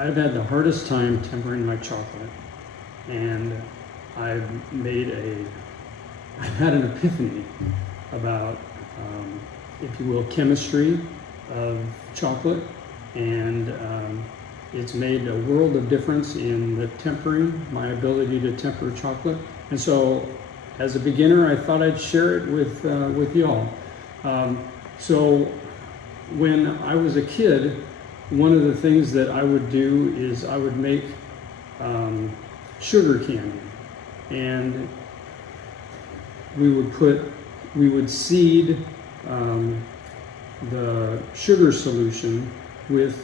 I've had the hardest time tempering my chocolate, and I've had an epiphany about, if you will, chemistry of chocolate, and it's made a world of difference in the tempering, my ability to temper chocolate. And so, as a beginner, I thought I'd share it with y'all. So, when I was a kid, one of the things that I would do is I would make sugar candy, and we would seed the sugar solution with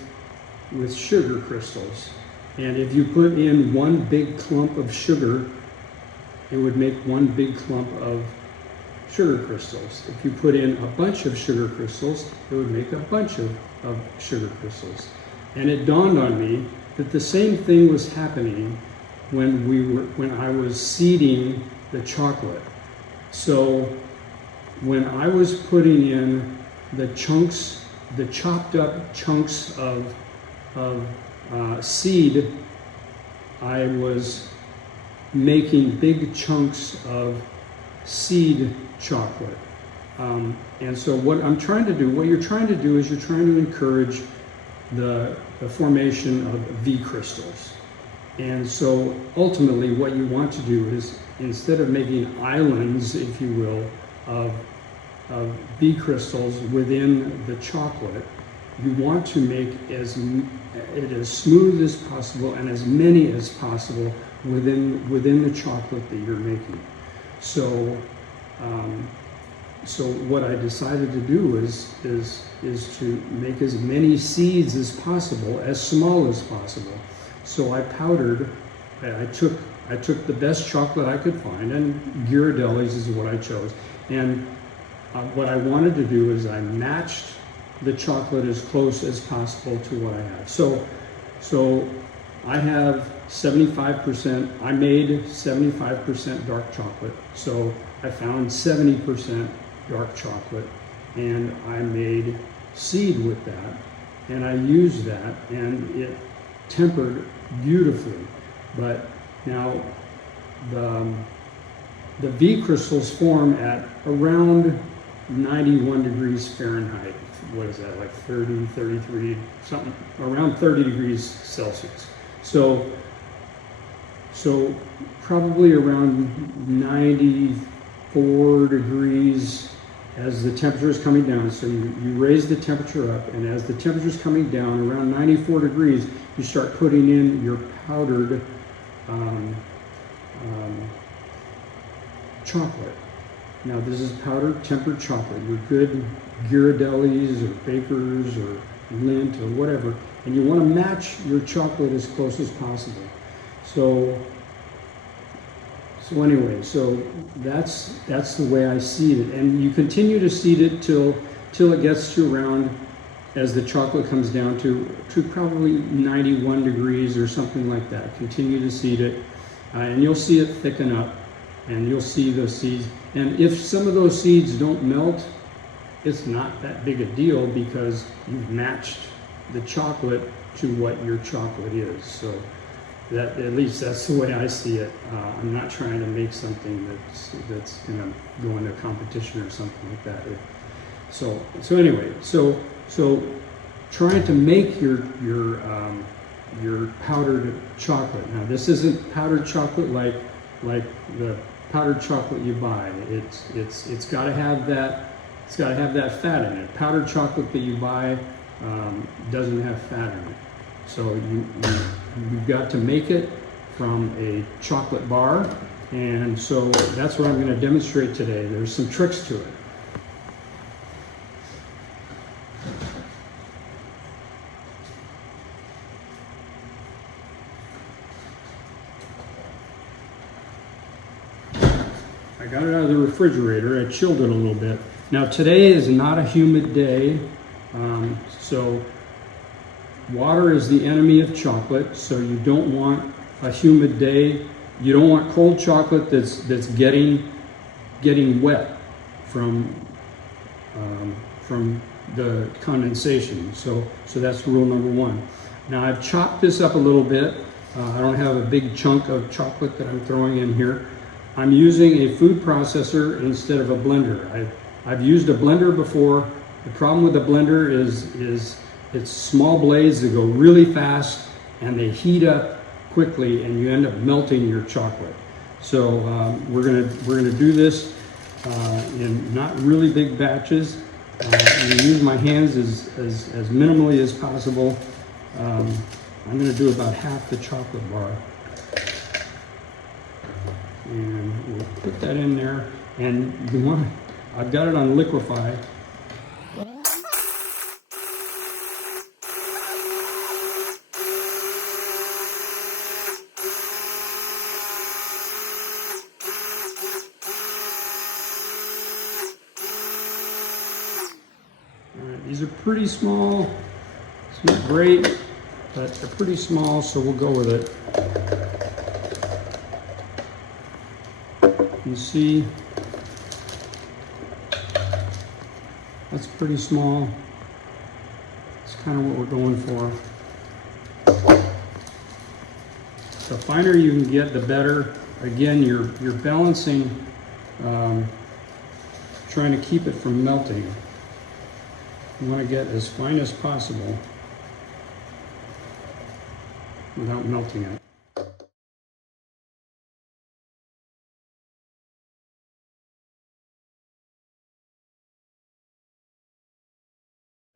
sugar crystals. And if you put in one big clump of sugar, it would make one big clump of sugar crystals. If you put in a bunch of sugar crystals, it would make a bunch of sugar crystals. And it dawned on me that the same thing was happening when I was seeding the chocolate. So when I was putting in the chopped up chunks of seed, I was making big chunks of seed chocolate. And so what you're trying to do is you're trying to encourage the formation of V crystals. And so ultimately what you want to do is, instead of making islands, if you will, of V crystals within the chocolate, you want to make it as smooth as possible and as many as possible within the chocolate that you're making. So what I decided to do is to make as many seeds as possible, as small as possible. So I took the best chocolate I could find, and Ghirardelli's is what I chose. And what I wanted to do is I matched the chocolate as close as possible to what I have. So I have 75%, I made 75% dark chocolate. So I found 70% dark chocolate, and I made seed with that, and I used that, and it tempered beautifully. But now the V crystals form at around 91 degrees Fahrenheit. What is that, like 30, 33, something, around 30 degrees Celsius. So probably around 94 degrees as the temperature is coming down. So you raise the temperature up, and as the temperature is coming down around 94 degrees, you start putting in your powdered chocolate. Now this is powdered tempered chocolate, your good Ghirardelli's or Baker's or Lindt or whatever, and you want to match your chocolate as close as possible. So anyway, so that's the way I seed it, and you continue to seed it till it gets to around, as the chocolate comes down to probably 91 degrees or something like that. Continue to seed it, and you'll see it thicken up, and you'll see those seeds. And if some of those seeds don't melt, it's not that big a deal, because you've matched the chocolate to what your chocolate is. So that, at least that's the way I see it. I'm not trying to make something that's going to go into competition or something like that. So anyway, so trying to make your powdered chocolate. Now this isn't powdered chocolate like the powdered chocolate you buy. It's got to have that. It's got to have that fat in it. Powdered chocolate that you buy doesn't have fat in it. So you've got to make it from a chocolate bar, and so that's what I'm going to demonstrate today. There's some tricks to it. I got it out of the refrigerator. I chilled it a little bit. Now today is not a humid day, so water is the enemy of chocolate. So you don't want a humid day. You don't want cold chocolate that's getting wet from the condensation. So that's rule number one. Now I've chopped this up a little bit. I don't have a big chunk of chocolate that I'm throwing in here. I'm using a food processor instead of a blender. I've used a blender before. The problem with the blender is it's small blades that go really fast and they heat up quickly and you end up melting your chocolate. So we're gonna do this in not really big batches. I'm gonna use my hands as minimally as possible. I'm gonna do about half the chocolate bar. And we'll put that in there. And the one, I've got it on liquefy. These are pretty small. It's not great, but they're pretty small, so we'll go with it. You see, that's pretty small. It's kind of what we're going for. The finer you can get, the better. Again, you're balancing, trying to keep it from melting. You want to get as fine as possible without melting it.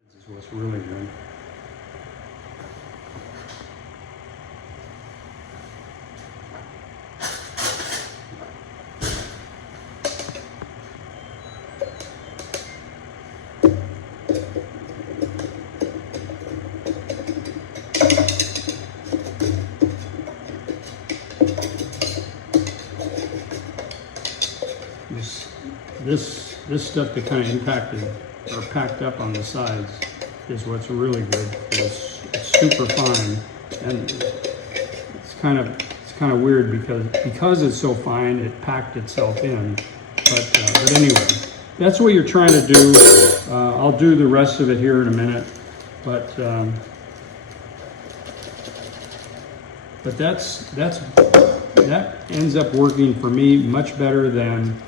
This is what's really good. This stuff that kind of impacted or packed up on the sides is what's really good. It's super fine, and it's kind of weird because it's so fine, it packed itself in. But anyway, that's what you're trying to do. I'll do the rest of it here in a minute, but that ends up working for me much better than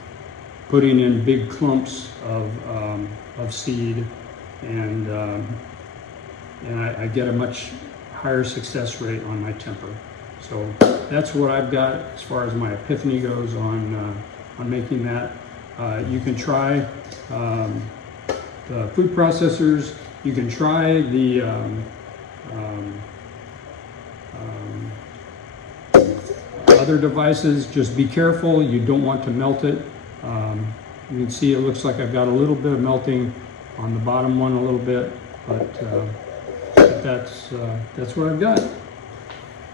putting in big clumps of seed, and I get a much higher success rate on my temper. So that's what I've got as far as my Epiphany goes on making that. You can try the food processors. You can try the other devices. Just be careful. You don't want to melt it. You can see it looks like I've got a little bit of melting on the bottom one a little bit, but that's what I've got.